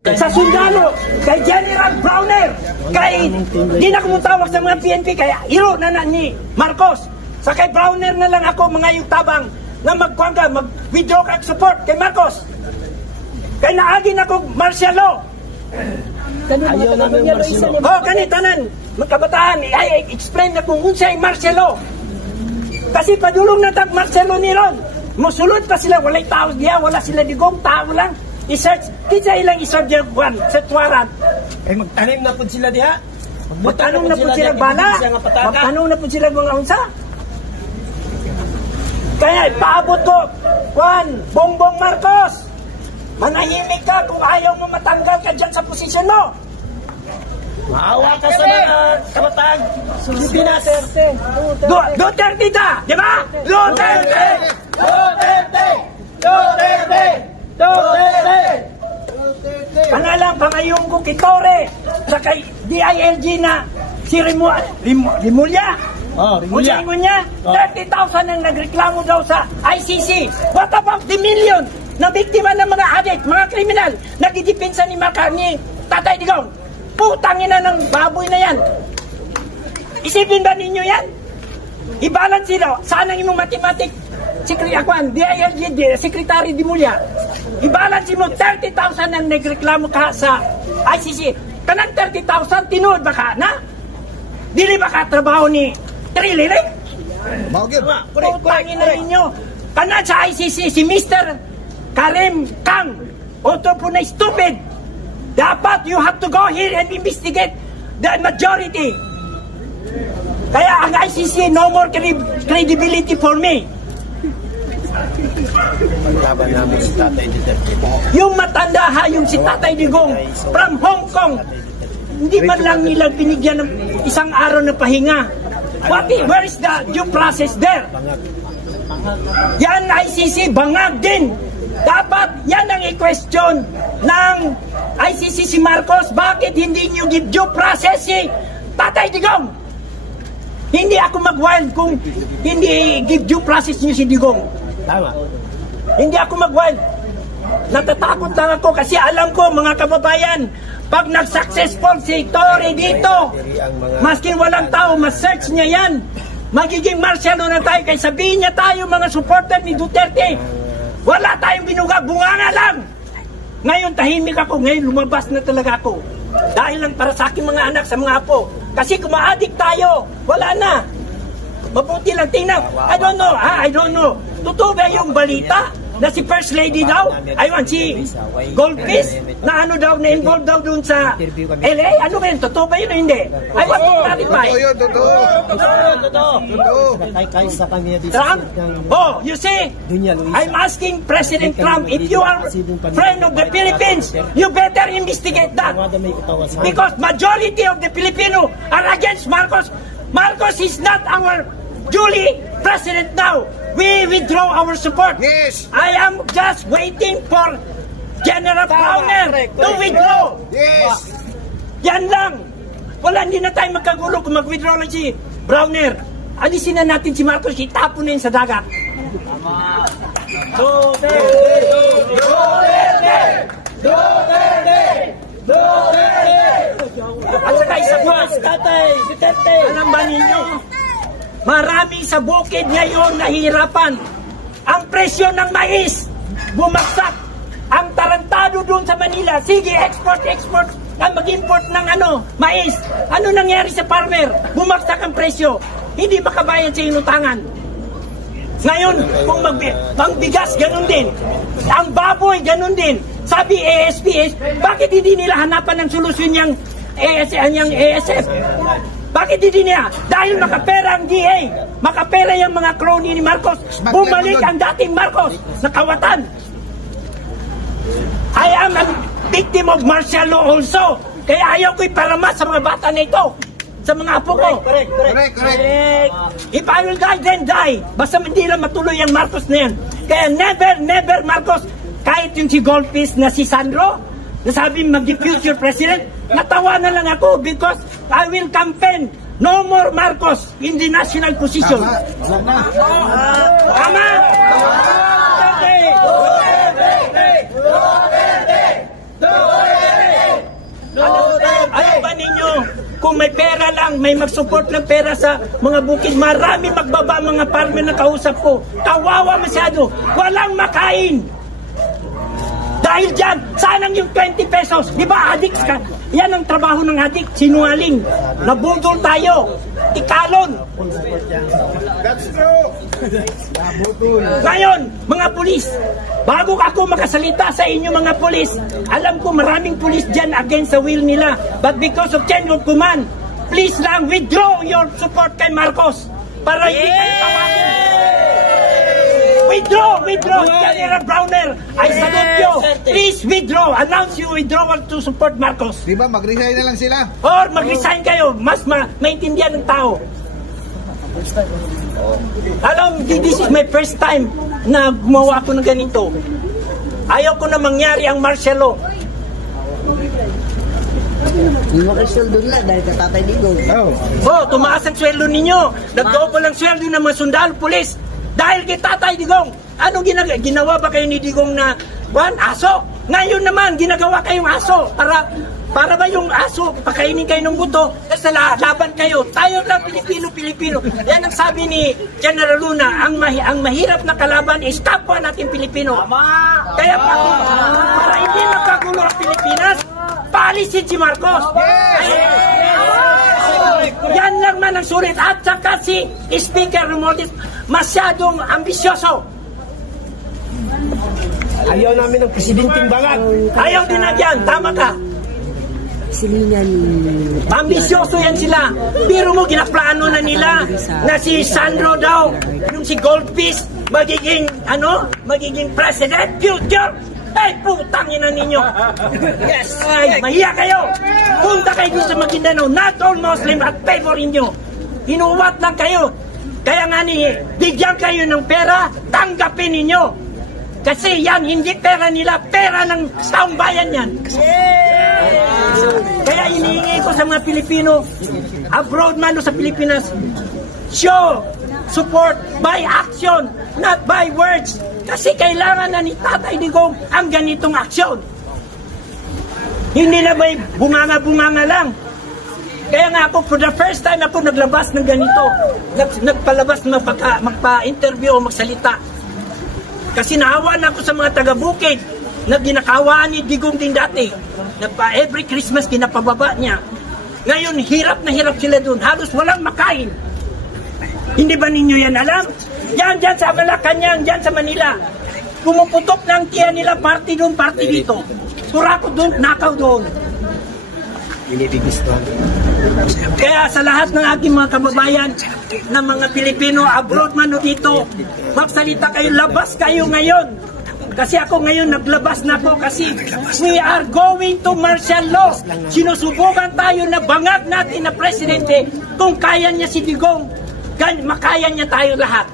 Sa sundalo, kay General Browner, kay di na kumutawag sa mga PNP, kaya iro na ni Marcos. Sa kay Browner na lang ako mga yung tabang na mag-withdraw ka support kay Marcos. Kay naagin ako martial law. Ayaw namin martial law. Ganitanan, magkabataan, i-explain na kung unsay martial law. Kasi padulong na tag martial law ni Ron. Musulod pa sila, walay tao diya, wala sila digong, tao lang. I-search, kita ilang i-search yung buwan, sa tuwaran. Magtanim na po sila diha. Magtanong na po sila bala. Magtanong na po sila mga unsa. Kaya paabot ko, Bongbong Marcos, manahimik ka kung ayaw mo matanggal ka dyan sa posisyon mo. Maawa ka sa mga kabataan. Pinas. Duterte ta, di ba? Duterte! Duterte! Duterte! Duterte! Pangalang pangayong ko kitore sa kay DILG na si Rimulya. Rimulya. Niya, 30,000 ang nagreklamo daw sa ICC. What about the million na biktima ng mga adik, mga kriminal, nagidipinsa ni Tatay Digong? Putangin na ng baboy na yan. Isipin ba ninyo yan? I-balance sila. Sana imong mathematics DILG, Secretary Dimulya. I-balance mo 30,000 ang nagreklamo ka sa ICC. Kanang 30,000, tinuod ba ka na? Dili ba ka trabaho ni Trilirik? Putangin na ninyo. Kanang sa ICC, si Mr. Karim Kang, auto po na stupid. Dapat you have to go here and investigate the majority. Kaya ang ICC, no more credibility for me. Paglaban namin si Tatay Duterte. Yung matanda yung si Tatay Digong from Hong Kong, hindi man lang nila binigyan ng isang araw na pahinga. Where is the due process there? Yan ICC, bangag din. Dapat yan ang i-question ng ICC si Marcos. Bakit hindi nyo give due process si Tatay Digong? Hindi ako mag-wild kung hindi give due process nyo si Digong. Tama. Hindi ako mag-wild. Natatakot lang ako kasi alam ko mga kababayan, pag nag-successful si Tory dito, maskin walang tao, mas-search niya yan. Magiging martial law na tayo, kaya sabihin niya tayo mga supporter ni Duterte. Wala tayong binuga, bunganga lang. Ngayon tahimik ako, ngayon lumabas na talaga ako. Dahil lang para sa aking mga anak, sa mga apo. Kasi kung ma-addict tayo, wala na. Mabuti lang, tingnan. I don't know. Totoo ba yung balita na si First Lady daw, si Goldfish, na ano daw, na-involved daw dun sa LA? Ano ba yun? Totoo ba yun o hindi? I want to clarify. Totoo. Kaysa kami dito. Trump? Oh, you see, I'm asking President Trump, if you are friend of the Philippines, you better investigate that. Because majority of the Filipino are against Marcos. Marcos is not our duly president now. We withdraw our support. Yes. I am just waiting for General Browner to withdraw. Yes. Yan lang. Wala, hindi na tayo magkagulo kung mag-withdraw lang si Browner. Alisin na natin si Marcos, itapon na yun sa dagat. At saka isa pa, alam ba ninyo, marami sa bukid ngayon nahihirapan. Ang presyo ng mais bumagsak. Ang tarantado doon sa Manila, sige, export, ang mag-import ng mais. Ano nangyari sa farmer? Bumagsak ang presyo. Hindi makabayad sa inutangan. Ngayon, kung bigas, ganun din. Ang baboy, ganun din. Sabi ASPS, bakit hindi nila hanapan ng solusyon yung ASF? Bakit hindi niya? Dahil makapera ang DA, makapera yung mga crony ni Marcos, bumalik ang dating Marcos na kawatan. I am a victim of martial law also. Kaya ayaw ko iparamas sa mga bata na ito, sa mga apo ko. Correct. If I will die, then die. Basta hindi lang matuloy ang Marcos na yan. Kaya never Marcos. Kahit yung si Goldfish na si Sandro, nasabi mag-future president, natawa na lang ako because I will campaign no more Marcos in the national position. Tama? Duterte! kung may pera lang, may mag-support ng pera sa mga bukid, marami magbaba mga farmer na kausap ko. Kawawa masyado. Walang makain. Dahil dyan, sanang yung 20 pesos. Di ba, addicts ka? Yan ang trabaho ng addict. Sinungaling. Nabudol tayo. Ikalon. That's true. Ngayon, mga pulis, bago ako makasalita sa inyo mga pulis, alam ko maraming pulis dyan against the will nila. But because of change of command, please lang withdraw your support kay Marcos para hindi kayo tawagin. Withdraw, General Browner. I salute you. Please withdraw. Announce you withdrawal to support Marcos. Di ba, mag-resign na lang sila? Or mag-resign kayo. Mas maintindihan ng tao. Alam, this is my first time na gumawa ako ng ganito. Ayaw ko na mangyari ang martial law. Hindi mo kayo doon lang dahil katatay Digong. Oh, tumaas ang sweldo ninyo. Nag-double ang sweldo ng mga sundalo, pulis. Dahil kay Tatay Digong. Anong ginawa ba kayo ni Digong na aso? Ngayon naman, ginagawa kayong aso. Para ba yung aso, pakainin kayo ng buto, kasi laban kayo. Tayo lang, Pilipino. Yan ang sabi ni General Luna, ang mahirap na kalaban is kapwa natin Pilipino. Kaya para hindi magkagulo ang Pilipinas, paalisin si Marcos. Yan lang man ang sulit. At saka si Speaker Romualdez, masyadong ambisyoso. Ayaw namin ng presidenting bangat. Ayaw din na yan, tama ka. Silingan. Ambisyoso yan sila. Pero mo, ginaplano na nila na si Sandro daw, yung si Goldfish, magiging president, future. Ay, putang ina ninyo. Yes, ay, mahiya kayo. Punta kayo dun sa Maguindanao. Not all Muslim at favorin nyo. Inuwat lang kayo. Kaya nga bigyan kayo ng pera, tanggapin ninyo. Kasi yan, hindi pera nila, pera ng taong bayan yan. Kaya iniingi ko sa mga Pilipino, abroad man o sa Pilipinas, show support by action, not by words. Kasi kailangan na ni Tatay Digong ang ganitong aksyon. Hindi na may bunganga-bunganga lang. Kaya nga ako, for the first time ako naglabas ng ganito. Nagpalabas na magpa-interview o magsalita. Kasi naawa na ako sa mga taga-Bukid na ginakawaan ni Digong din dati. Every Christmas kinapababa niya. Ngayon, hirap na hirap sila doon. Halos walang makain. Hindi ba ninyo yan alam? Yan sa Malacanang, yan sa Manila. Pumuputok ng tiyan nila, party doon, party dito. Turakot doon, nakaw doon. Kaya sa lahat ng aking mga kababayan na mga Pilipino, abroad man o dito, magsalita kayo, labas kayo ngayon. Kasi ako ngayon naglabas na ako kasi we are going to martial law. Sinusubukan tayo na bangag natin na presidente kung kaya niya si Digong, makaya niya tayo lahat.